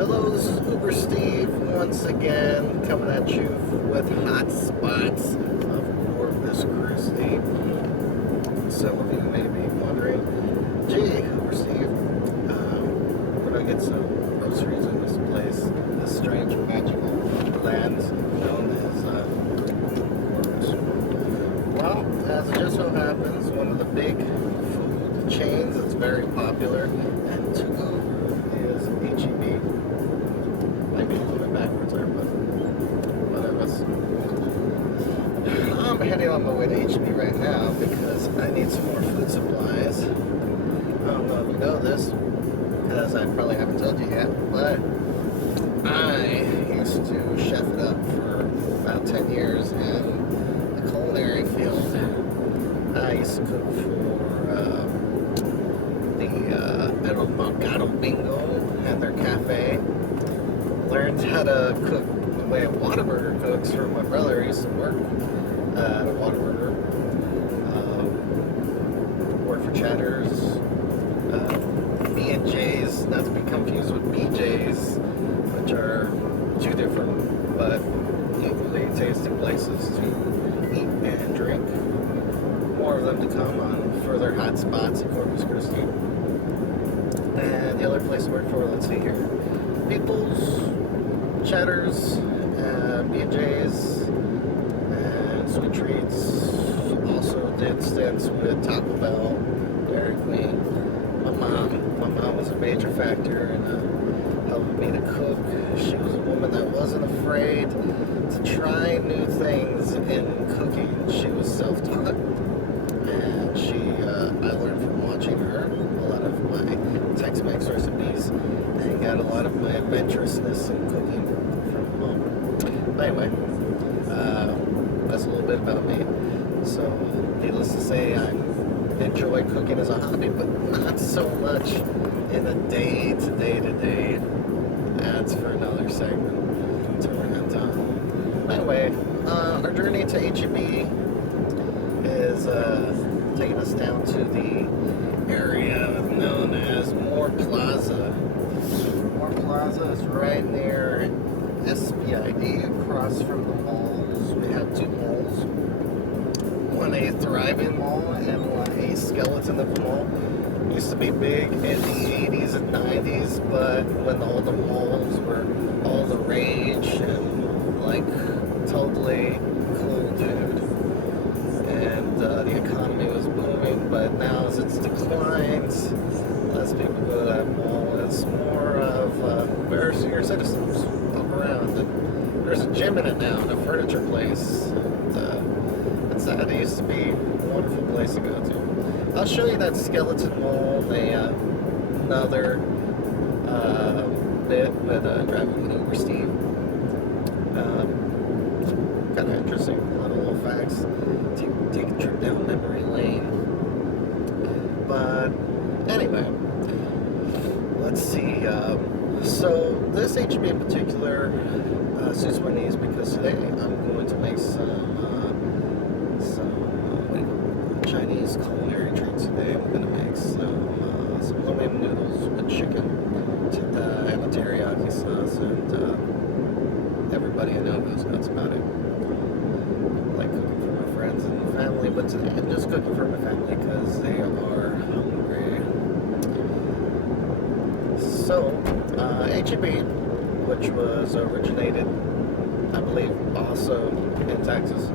Hello, this is Uber Steve once again coming at you with hot spots of Corpus Christi. Some of you may be wondering, gee, Uber Steve, where do I get some groceries in this place, this strange magical land known as Corpus? Well, as it just so happens, one of the big food chains that's very popular and to go is HEB. Maybe a little bit backwards there, but whatever. I'm heading on my way to HEB right now because I need some more food supplies. I don't know if you know this, because I probably haven't told you yet, but I used to chef it up for about 10 years in the culinary field. I used to cook for the Mercado Bingo and their cafe. Learned how to cook the way a Whataburger cooks from my brother. He used to work at a Whataburger. Worked for Cheddar's, B&J's, not to be confused with BJ's, which are two different but equally tasty places to eat and drink. More of them to come on further hot spots in Corpus Christi. And the other place I work for, let's see here, People's, Cheddar's, B&J's, and Sweet Treats. Also did stints with Taco Bell, Dairy Queen. My mom was a major factor in helping me to cook. She was a woman that wasn't afraid to try new things in cooking. She was self-taught, and I learned from watching her a lot of my Tex-Mex recipes, and got a lot of my adventurousness in cooking from home. But anyway, that's a little bit about me. So, needless to say, I enjoy cooking as a hobby, but not so much in a day-to-day. That's for another segment to rant on. Anyway, our journey to HEB is taking us down to the area known as Moore Plaza. Moore Plaza is right near SPID, across from the malls. We have two malls. One a thriving mall and one a skeleton of a mall. Used to be big in the 80s and 90s, but when all the malls were all the rage and like totally cool dude, and the economy was booming, but now as it's declined, less people go to that mall. It's more of where senior citizens walk around, and there's a gym in it now and a furniture place. It's sad. It used to be a wonderful place to go to. I'll show you that skeleton mall another bit with driving with Uber Steve. Kind of interesting, a lot of little facts. Take a trip down memory lane. But anyway, let's see. So this HEB in particular suits my needs because today I'm going to make some Chinese culinary treats. Today I'm going to make some lo mein noodles with chicken and a teriyaki sauce, and everybody I know goes nuts about it. I like cooking for my friends and family, but today I'm just cooking for my family because they are hungry. So, HEB, which was originated, I believe, also in Texas,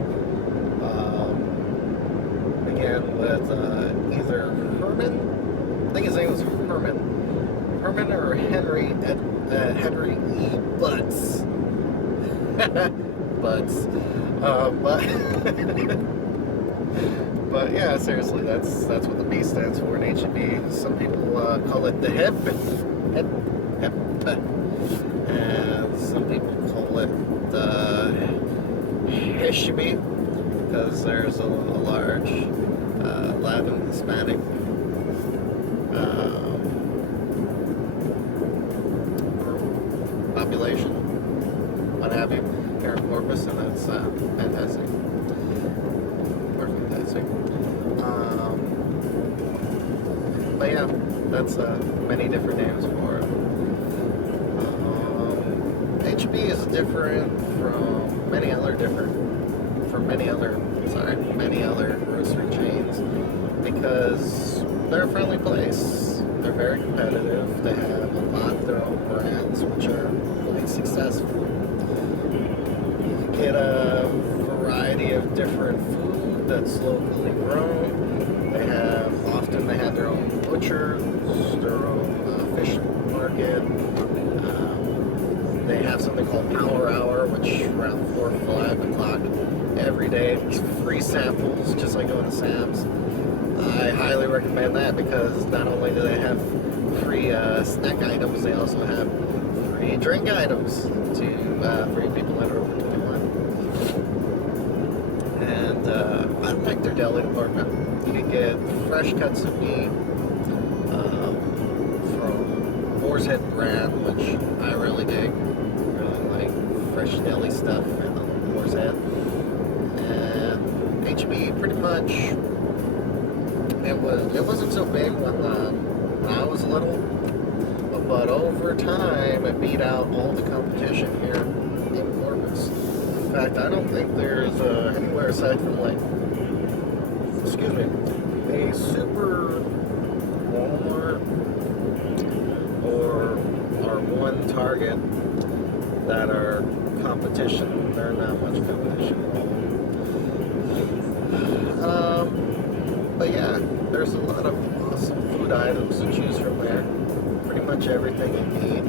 began with either Herman, I think his name was Herman or Henry E. Butts. Butts. But yeah, seriously, that's what the B stands for in HEB. Some people call it the HEB, and some people call it the HEB because there's a large Latin Hispanic population, what have you, here in Corpus, and that's fantastic. Or fantastic. But yeah, that's many different names for it. HEB is different from many other grocery chains because they're a friendly place. They're very competitive. They have a lot of their own brands, which are quite successful. You get a variety of different food that's locally grown. Often they have their own butchers, their own fish market. They have something called Power Hour, which around 4 or 5 o'clock every day, free samples, just like going to Sam's. I highly recommend that because not only do they have free snack items, they also have free drink items for people that are over 21. And I like their deli department. You can get fresh cuts of meat from Boar's Head brand, which I really dig. Really like fresh deli stuff and the Boar's Head. And HEB pretty much, it wasn't so big when I was little, but over time it beat out all the competition here in Corpus. In fact, I don't think there's anywhere aside from a super Walmart or our one Target that are competition. They're not much competition at all. But yeah, there's a lot of awesome food items to choose from there. Pretty much everything you need.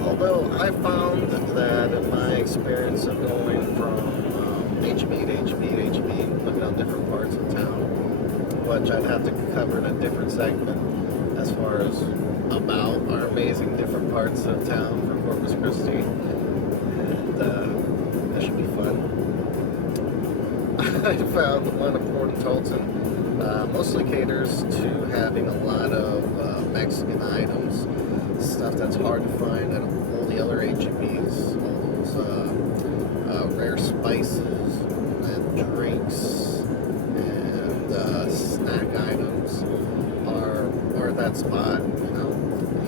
Although I found that in my experience of going from HEB to HEB to HEB, looking at different parts of town, which I'd have to cover in a different segment as far as about our amazing different parts of town from Corpus Christi. And that should be fun. I found the one in Port Tolton mostly caters to having a lot of Mexican items, stuff that's hard to find at all the other HEBs, all those rare spices and drinks and snack items are at that spot. You know,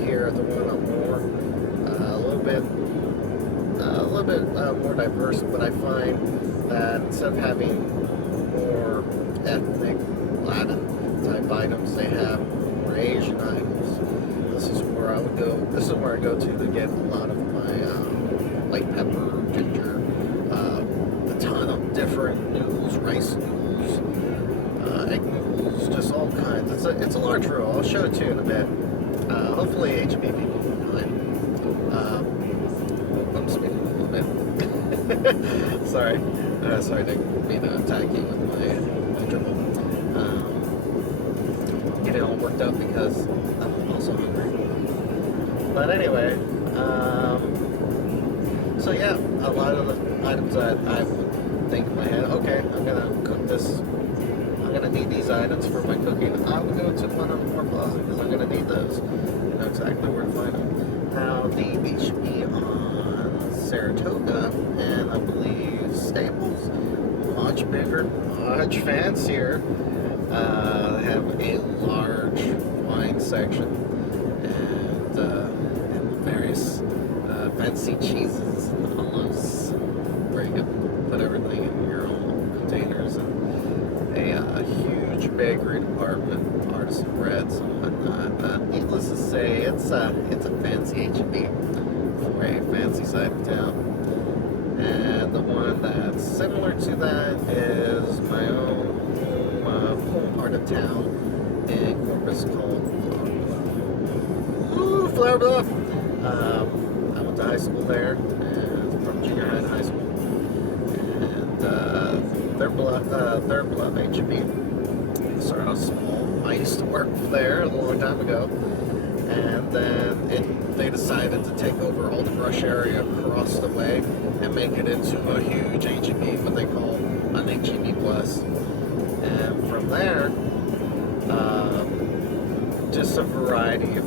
here at the one up more, a little bit more diverse, but I find that instead of having more ethnic Latin type items, they have more Asian items. This is where I go to get a lot of my white pepper, ginger, a ton of different noodles, rice noodles, egg noodles, just all kinds. It's a large row. I'll show it to you in a bit. Hopefully HEB people don't mind. I'm speaking a little bit. Sorry to be attack you with my dribble. Getting all worked up because I'm also hungry. But anyway, so yeah, a lot of the items that I would think in my head, okay, I'm gonna cook this, I'm gonna need these items for my cooking. I would go to one of the more plaza because I'm gonna need those. You know exactly where to find them. Now the HEB on Saratoga and I believe Staples, much bigger, much fancier. They have a large wine section and various fancy cheeses and olives where you can put everything in your own containers, and a huge bakery department, artisan breads and whatnot. Needless to say, it's a fancy HEB for a fancy side of town. And the one that's similar to that is my own home part of town in Corpus called Flower Bluff. I went to high school there, and from junior high to high school. And their Bluff HEB started out small. I used to work there a long time ago. And then they decided to take over all the brush area across the way and make it into a huge HEB, what they call an HEB Plus. And from there, just a variety of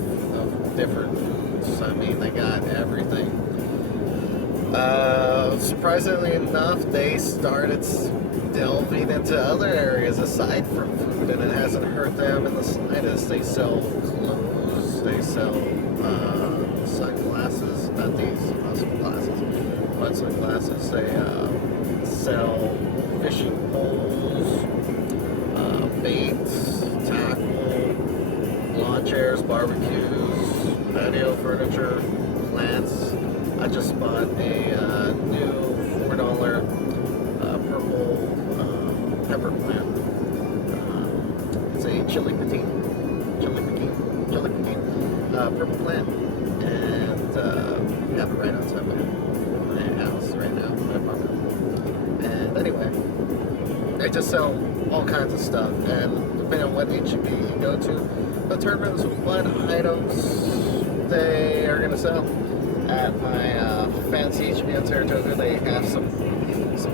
different foods. I mean, they got everything. Surprisingly enough, they started delving into other areas aside from food, and it hasn't hurt them in the slightest. They sell clothes, they sell sunglasses, not these sunglasses, what sunglasses. They sell fishing poles, baits, tackle, lawn chairs, barbecues, patio furniture, plants. I just bought a new $4 purple pepper plant. It's a chili petite purple plant, and have it right outside my house right now, my apartment. And anyway, they just sell all kinds of stuff, and depending on what HEB you go to, determines what items they are going to sell. At my fancy HEB in Saratoga, they have some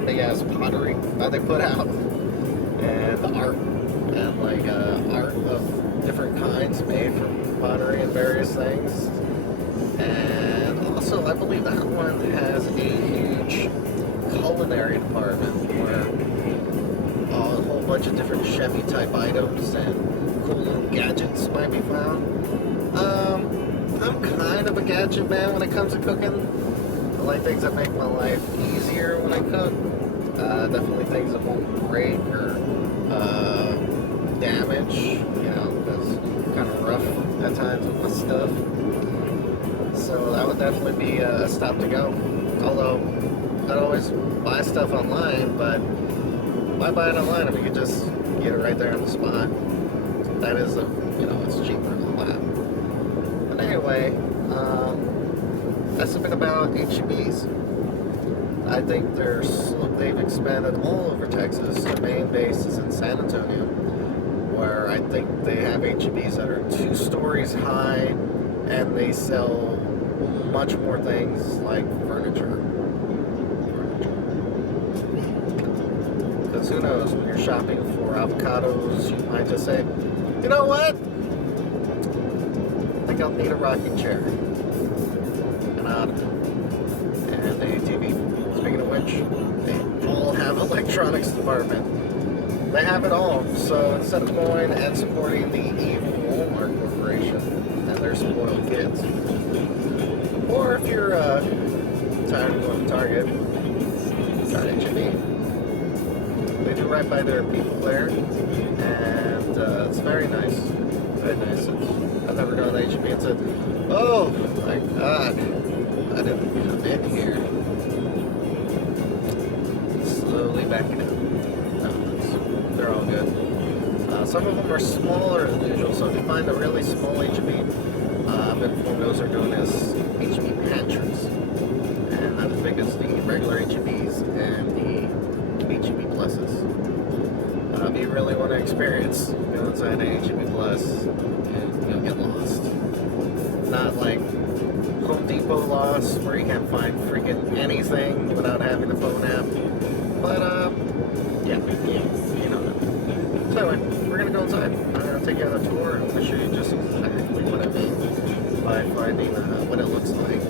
big ass pottery that they put out, and the art, and like art of different kinds made from pottery and various things. And also, I believe that one has a huge culinary department where a whole bunch of different chefy type items and cool little gadgets might be found. I'm kind of a gadget man when it comes to cooking. I like things that make my life easier when I cook. Definitely things that won't break or damage, you know, because I'm kind of rough at times with my stuff. So that would definitely be a stop to go. Although, I'd always buy stuff online, but why buy it online if you could just get it right there on the spot? That is, it's cheaper and all that. But anyway, that's a bit about HEBs. I think they've expanded all over Texas. Their main base is in San Antonio, where I think they have HEBs that are 2 stories high, and they sell much more things like furniture. Because who knows, when you're shopping for avocados, you might just say, you know what? I think I'll need a rocking chair, an ottoman, and a TV. Speaking of which, they all have electronics department. They have it all. So instead of going and supporting the evil Walmart Corporation and their spoiled kids, or if you're tired of going to Target, try HEB. They do right by their people there, and it's very nice. Very nice. I've never gone to HEB and said, oh my god, I didn't come in here. Slowly backing up. No, they're all good. Some of them are smaller than usual, so if you find a really small HEB, I've been informed those are known as HEB pantries. And not as big as the regular HEBs and the HEB Pluses. If you really want to experience going inside a HEB Plus, you'll get lost. Not like Home Depot lost, where you can't find freaking anything without having the phone app. But, yeah, you know that. So anyway, we're going to go inside. I'm going to take you on a tour and I'm going to show you just exactly what I mean by finding what it looks like